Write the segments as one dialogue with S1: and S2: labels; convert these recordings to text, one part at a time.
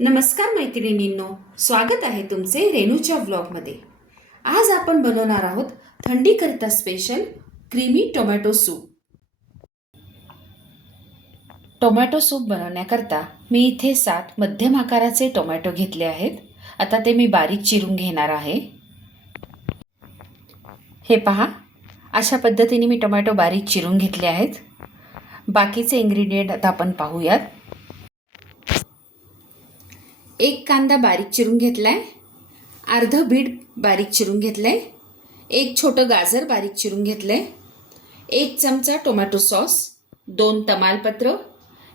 S1: नमस्कार मैत्रिणींनो स्वागत आहे तुमचे रेणूच्या व्लॉगमध्ये आज आपण बनवणार आहोत थंडीकरिता special creamy tomato soup tomato soup बनवण्याकरता मी इथे सात मध्यम आकाराचे टोमॅटो घेतले आहेत. आता ते मी बारीक चिरून घेणार आहे. हे पहा अशा पद्धतीने मी टोमॅटो बारीक चिरून घेतले आहेत. बाकीचे इन्ग्रेडियंट आता आपण पाहूयात. एक कांदा बारीक चिरून घेतला आहे अर्धं बीट बारीक चिरून घेतलं आहे एक छोटं गाजर बारीक चिरून घेतलं आहे एक चमचा टोमॅटो सॉस दोन तमालपत्र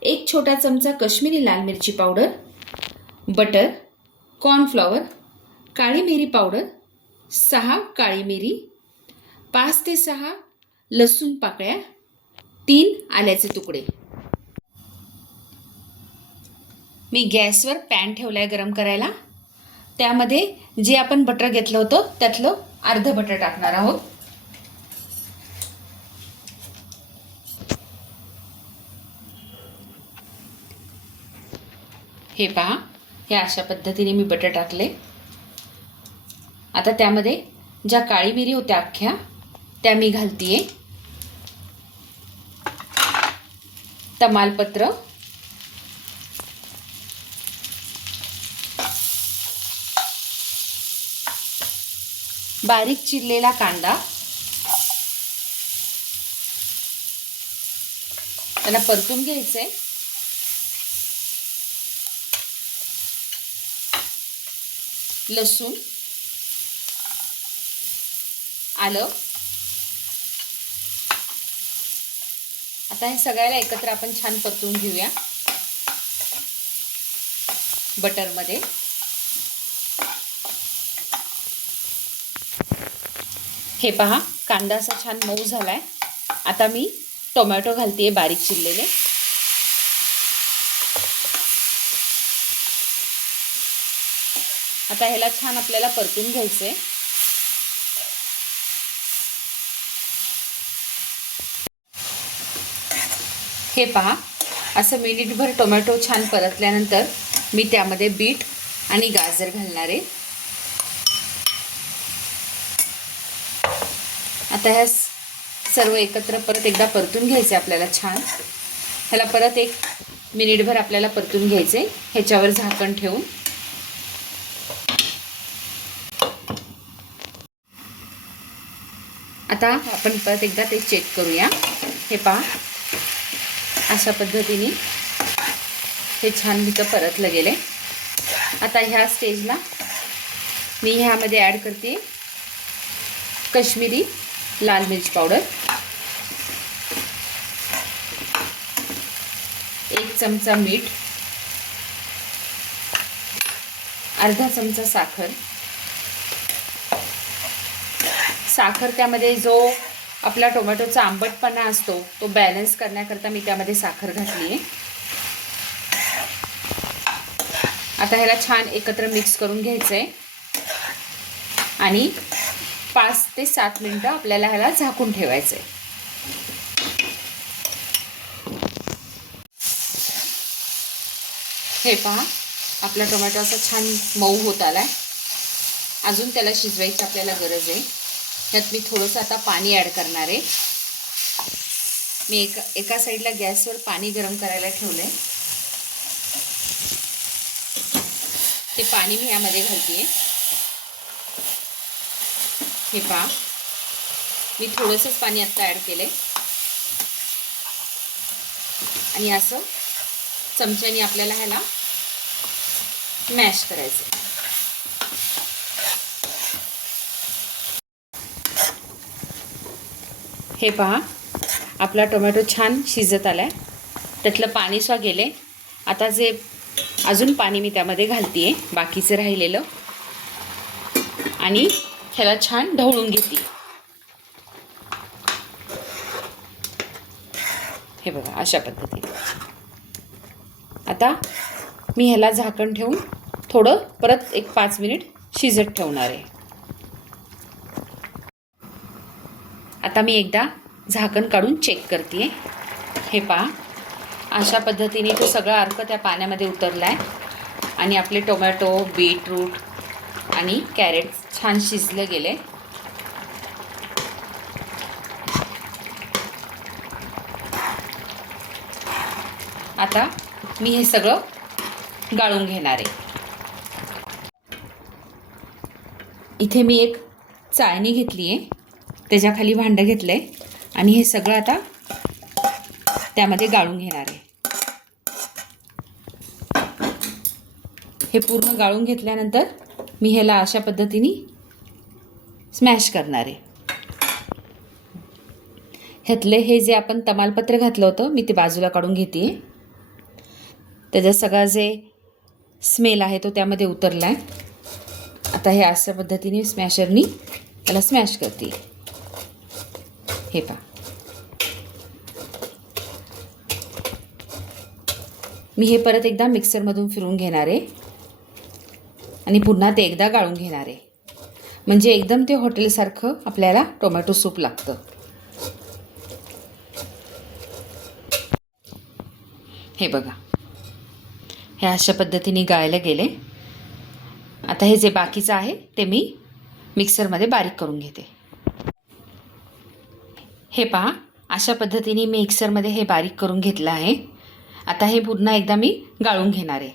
S1: एक छोटा चमचा कश्मीरी लाल मिरची पावडर बटर कॉर्नफ्लॉवर काळी मिरी पावडर सहा काळी मिरी पाच ते सहा लसूण पाकळ्या तीन आल्याचे तुकडे. मी गॅसवर पॅन ठेवला आहे गरम करायला. त्यामध्ये जे आपण बटर घेतलं होतं त्यातलं अर्ध बटर टाकणार आहोत. हे पहा हे अशा पद्धतीने मी बटर टाकले. आता त्यामध्ये ज्या काळी मिरी होत्या अख्ख्या त्या मी घालतीये. तमालपत्र बारीक चिरलेला कांदा. त्याला परतून घ्यायचे. लसूण. आलं. आता हे सगळ्याला एकत्र आपण छान परतून घेऊया. बटरमध्ये. हे पहा कांदा असा छान मऊ झालाय. आता मी टोमॅटो घालते बारीक चिरलेले. आता ह्याला छान आपल्याला परतून घ्यायचंय. हे पहा असं मिनिटभर टोमॅटो छान परतल्यानंतर मी त्यामध्ये बीट आणि गाजर घालणार. आहे आता ह्या सर्व एकत्र परत एकदा परतून घ्यायचे आपल्याला छान. ह्याला परत एक मिनिटभर आपल्याला परतून घ्यायचे. ह्याच्यावर झाकण ठेवून. आता आपण परत एकदा ते चेक करूया. हे पहा. अशा पद्धतीने हे छान इथं परतलं गेले आता ह्या स्टेजला मी ह्यामध्ये ॲड करते कश्मीरी लाल मिर्च पावडर. एक चमचा मीठ. अर्धा चमचा साखर. साखर त्यामध्ये जो आपला टोमॅटोचा आंबटपणा असतो तो बॅलन्स करण्याकरता मी त्यामध्ये साखर घातली आहे. आता ह्याला छान एकत्र मिक्स करून घ्यायचं आहे आणि पाच ते सात मिनटं आपल्याला ह्याला झाकून ठेवायचं आहे हे पहा आपला टोमॅटो असा छान मऊ होत आला आहे अजून त्याला शिजवायची आपल्याला गरज आहे. त्यात मी थोडंसं आता पाणी ॲड करणार आहे. मी एका एका साईडला गॅसवर पाणी गरम करायला ठेवलं आहे ते पाणी मी यामध्ये घालते आहे हे पहा. मी थोडंसंच पाणी आत्ता ॲड केलं आणि असं चमच्याने आपल्याला ह्याला मॅश करायचं हे पहा आपला टोमॅटो छान शिजत आला आहे त्यातलं पाणी गेले आता जे अजून पाणी मी त्यामध्ये घालते आहे बाकीचं राहिलेलं. आणि ह्याला छान ढवळून घेते. हे बघा अशा पद्धतीने. आता मी ह्याला झाकण ठेवून थोडं परत एक पाच मिनिट शिजत ठेवणार आहे. आता मी एकदा झाकण काढून चेक करते हे पहा अशा पद्धतीने तो सगळा अर्क त्या पाण्यामध्ये उतरला आहे आणि आपले टोमॅटो बीटरूट आणि कॅरेट छान शिजलं गेले. आता मी हे सगळं गाळून घेणार आहे. इथे मी एक चाळणी घेतली आहे. त्याच्याखाली भांडं घेतलं आहे आणि हे सगळं आता त्यामध्ये गाळून घेणार आहे. हे पूर्ण गाळून घेतल्यानंतर मी ह्याला अशा पद्धतीने स्मॅश करणार आहे. ह्यातले हे जे आपण तमालपत्र घातलं होतं मी ते बाजूला काढून घेते त्याचा सगळा जे स्मेल आहे तो त्यामध्ये उतरला आहे आता हे अशा पद्धतीने स्मॅशरनी त्याला स्मॅश करते हे पहा. मी हे परत एकदा मिक्सरमधून फिरून घेणार आहे. आणि पुन्हा ते एकदा गाळून घेणार आहे. म्हणजे एकदम ते हॉटेलसारखं आपल्याला टोमॅटो सूप लागतं. हे बघा. हे अशा पद्धतीने गाळायला गेले. आता हे जे बाकीचं आहे ते मी मिक्सरमध्ये बारीक करून घेते. हे पहा अशा पद्धतीने मी मिक्सरमध्ये हे बारीक करून घेतलं आहे. आता हे पुन्हा एकदा मी गाळून घेणार आहे.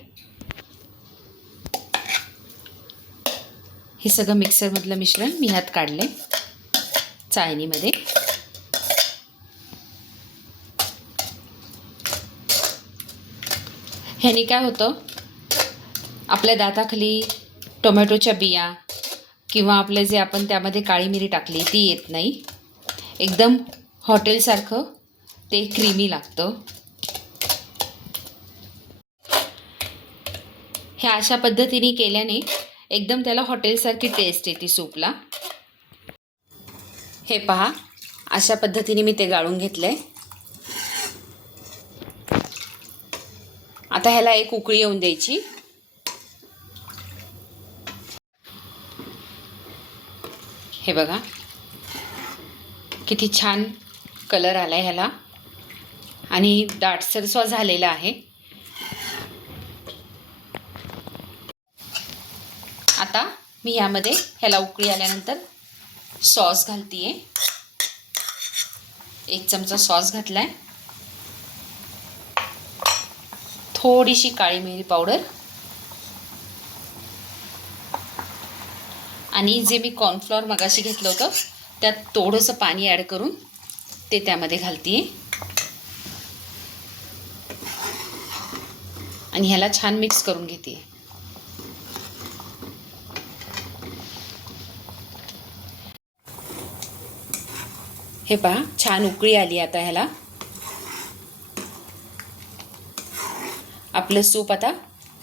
S1: हे सगळं मिक्सरमधलं मिश्रण मी ह्यात काढले चाळणीमध्ये. ह्याने काय होतं? आपल्या दाताखाली टोमॅटोच्या बिया किंवा आपलं जे आपण त्यामध्ये काळी मिरी टाकली ती येत नाही. एकदम हॉटेलसारखं ते क्रीमी लागतं. ह्या अशा पद्धतीने केल्याने एकदम त्याला हॉटेलसारखी टेस्ट येते सूपला. हे पहा अशा पद्धतीने मी ते गाळून घेतलं आहे आता ह्याला एक उकळी येऊन द्यायची. हे बघा किती छान कलर आला आहे ह्याला. आणि दाटसरसवा झालेला आहे. आता मी ह्यामध्ये ह्याला उकळी आल्यानंतर सॉस घालते आहे एक चमचा सॉस घातला आहे थोडीशी काळी मिरी पावडर. आणि जे मी कॉर्नफ्लॉवर मगाशी घेतलं होतं त्यात थोडंसं पाणी ॲड करून ते त्यामध्ये घालते आणि ह्याला छान मिक्स करून घेते हे पहा छान उकळी आली आता ह्याला. आपलं सूप आता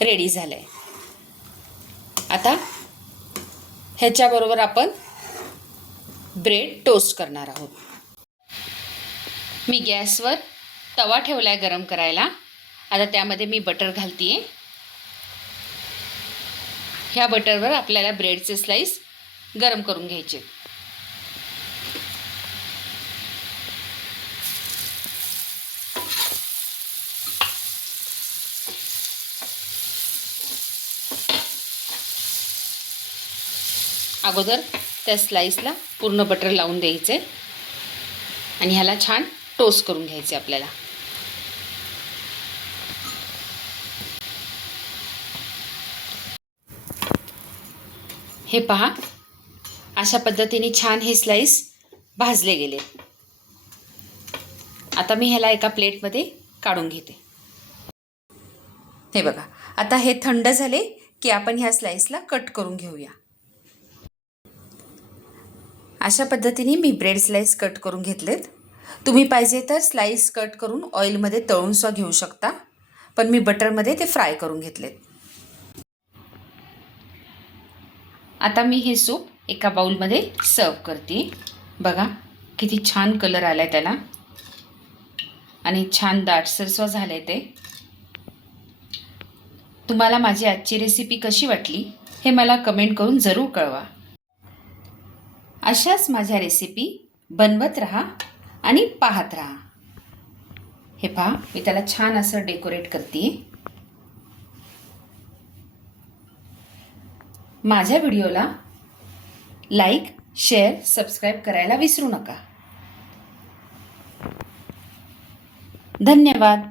S1: रेडी झालं आहे आता ह्याच्याबरोबर आपण ब्रेड टोस्ट करणार आहोत. मी गॅसवर तवा ठेवला आहे गरम करायला. आता त्यामध्ये मी बटर घालते आहे ह्या बटरवर आपल्याला ब्रेडचे स्लाईस गरम करून घ्यायचे. अगोदर त्या स्लाईसला पूर्ण बटर लावून द्यायचे. आणि ह्याला छान टोस्ट करून घ्यायचे आपल्याला. हे पहा अशा पद्धतीने छान हे स्लाईस भाजले गेले. आता मी ह्याला एका प्लेटमध्ये काढून घेते. हे बघा आता हे थंड झाले की आपण ह्या स्लाईसला कट करून घेऊया. अशा पद्धतीने मी ब्रेड स्लाईस कट करून घेतलेत. तुम्ही पाहिजे तर स्लाईस कट करून ऑइलमध्ये तळूनसुद्धा घेऊ शकता. पण मी बटरमध्ये ते फ्राय करून घेतलेत. आता मी हे सूप एका बाउलमध्ये सर्व करते. बघा किती छान कलर आला आहे त्याला. आणि छान दाटसरसवा झालं आहे ते. तुम्हाला माझी आजची रेसिपी कशी वाटली हे मला कमेंट करून जरूर कळवा. अशाच माझ्या रेसिपी बनवत राहा आणि पाहत राहा. हे पहा मी त्याला छान असं डेकोरेट करते. माझ्या व्हिडिओला लाईक शेअर सबस्क्राईब करायला विसरू नका. धन्यवाद.